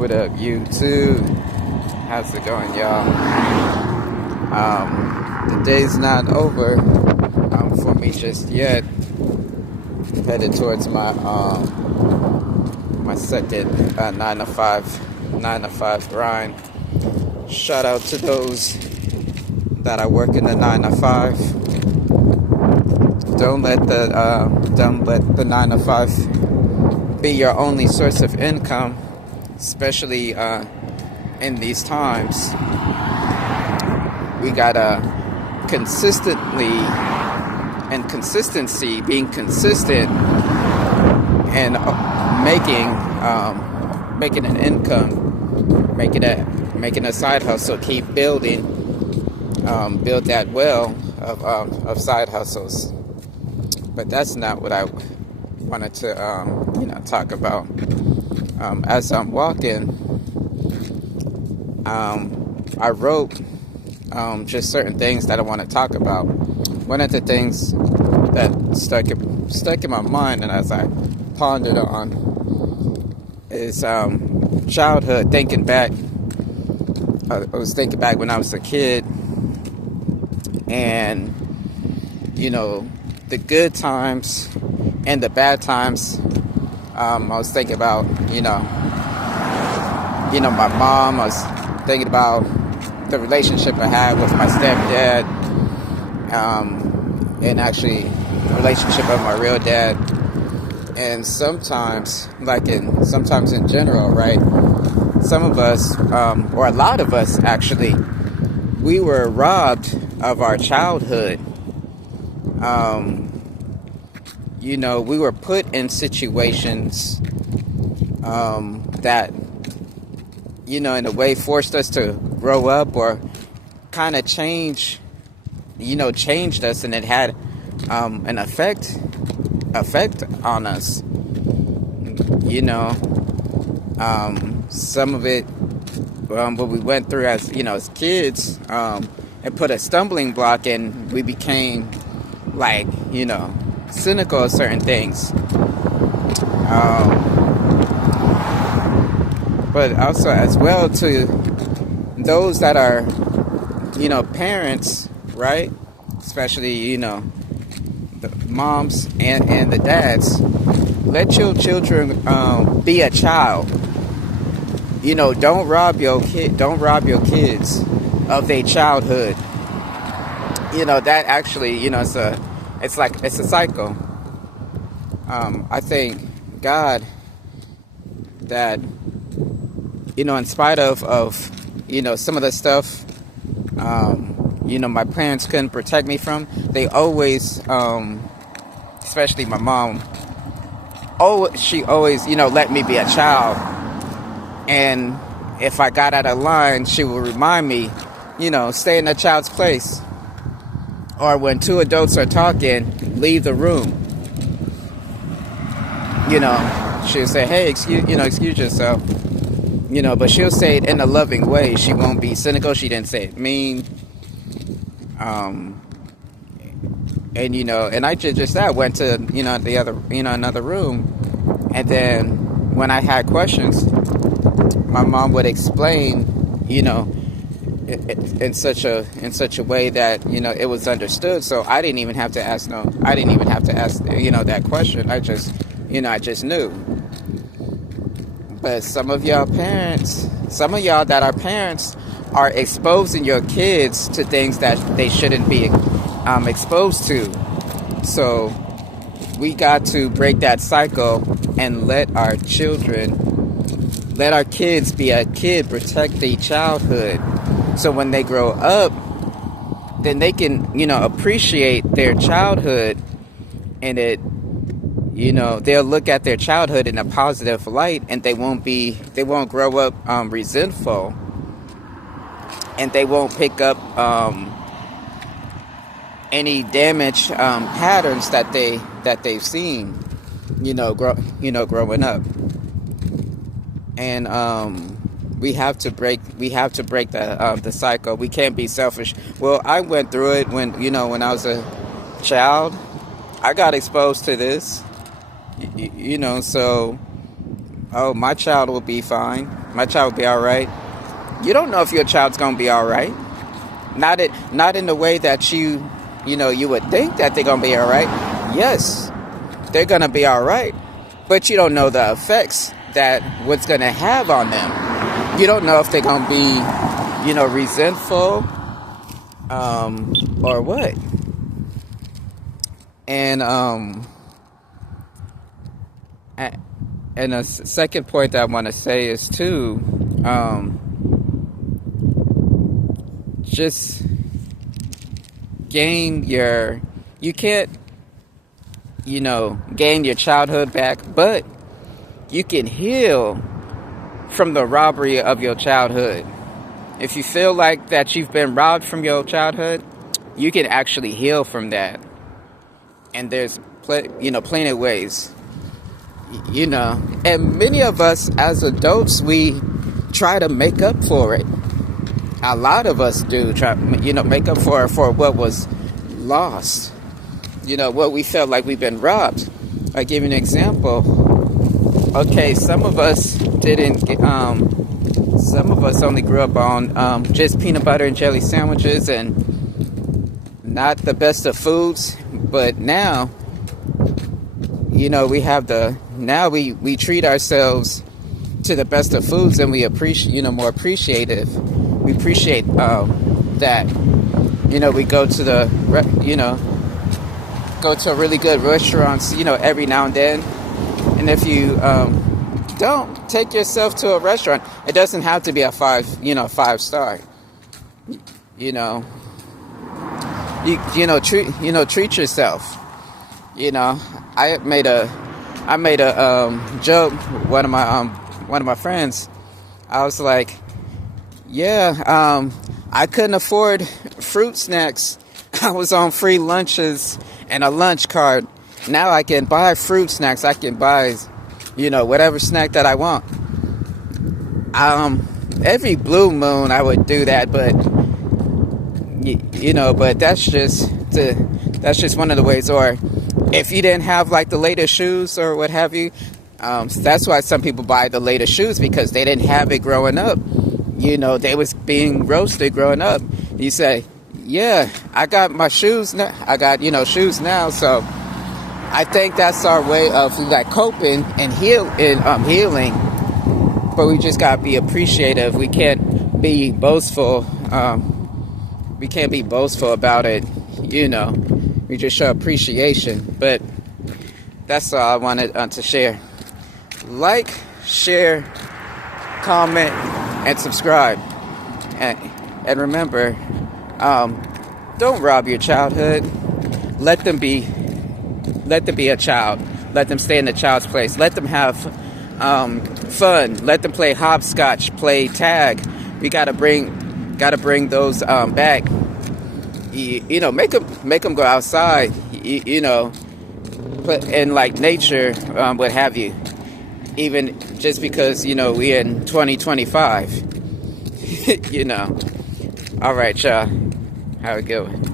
What up, YouTube? How's it going, y'all? The day's not over for me just yet. Headed towards my my second 9 to 5 grind. Shout out to those that are working the 9 to 5. Don't let the 9 to 5 be your only source of income, especially in these times. We gotta consistency, being consistent and making an income, making a side hustle. Keep building, build that well of side hustles. But that's not what I wanted to talk about. As I'm walking, I wrote just certain things that I want to talk about. One of the things that stuck in my mind, and as I pondered on, is childhood. Thinking back, I was thinking back when I was a kid, and the good times and the bad times. I was thinking about my mom. I was thinking about the relationship I had with my stepdad, and actually the relationship of my real dad. And sometimes in general, right? Some of us, or a lot of us actually, we were robbed of our childhood. We were put in situations that, in a way forced us to grow up, or kind of changed us, and it had an effect on us. Some of it, what we went through as kids, it put a stumbling block, and we became cynical of certain things. But also as well to those that are, parents, right? Especially, the moms and the dads. Let your children be a child. Don't rob your kids of their childhood. That actually, it's a cycle. I thank God that, in spite of some of the stuff, my parents couldn't protect me from, they always, especially my mom, she always, let me be a child. And if I got out of line, she would remind me, stay in a child's place. Or when two adults are talking, leave the room. She'll say, hey, excuse yourself. But she'll say it in a loving way. She won't be cynical. She didn't say it mean. And I just that went to, the other, another room. And then when I had questions, my mom would explain, in such a way that it was understood. So I didn't even have to ask that question. I just knew. But some of y'all that are parents, are exposing your kids to things that they shouldn't be exposed to. So we got to break that cycle and let our kids be a kid, protect their childhood. So when they grow up, then they can, appreciate their childhood, and they'll look at their childhood in a positive light, and they won't grow up resentful, and they won't pick up any damage patterns that they've seen, growing up. And we have to break the cycle. We can't be selfish. Well, I went through it when I was a child. I got exposed to this, so oh, my child will be fine. My child will be all right. You don't know if your child's gonna be all right. Not in the way that you would think that they're gonna be all right. Yes, they're gonna be all right, but you don't know the effects that what's gonna have on them. You don't know if they're gonna be, resentful, or what. And and a second point that I want to say is too, just you can't, gain your childhood back, but you can heal from the robbery of your childhood. If you feel like that you've been robbed from your childhood, you can actually heal from that. And there's plenty of ways. And many of us as adults, we try to make up for it. A lot of us do try, make up for what was lost. What we felt like we've been robbed. I'll give you an example. Okay, some of us only grew up on just peanut butter and jelly sandwiches and not the best of foods. But now, we treat ourselves to the best of foods, and we appreciate, more appreciative. We appreciate that. We go to go to a really good restaurants, every now and then. And if you don't take yourself to a restaurant, it doesn't have to be a 5-star. Treat yourself. I made a joke. One of my friends, I was like, I couldn't afford fruit snacks. I was on free lunches and a lunch card. Now I can buy fruit snacks. I can buy, whatever snack that I want. Every blue moon I would do that, but but that's just one of the ways. Or if you didn't have like the latest shoes or what have you, that's why some people buy the latest shoes, because they didn't have it growing up. They was being roasted growing up. You say, yeah, I got my shoes now. I got, shoes now. So I think that's our way of like coping and healing. But we just gotta be appreciative. We can't be boastful. We can't be boastful about it. We just show appreciation. But that's all I wanted to share. Like, share, comment, and subscribe. And remember, don't rob your childhood. Let them be a child. Let them stay in the child's place. Let them have fun. Let them play hopscotch, play tag. We gotta bring those back. Make them go outside. Put in like nature, what have you. Even just because we in 2025. All right, y'all. Have a good one.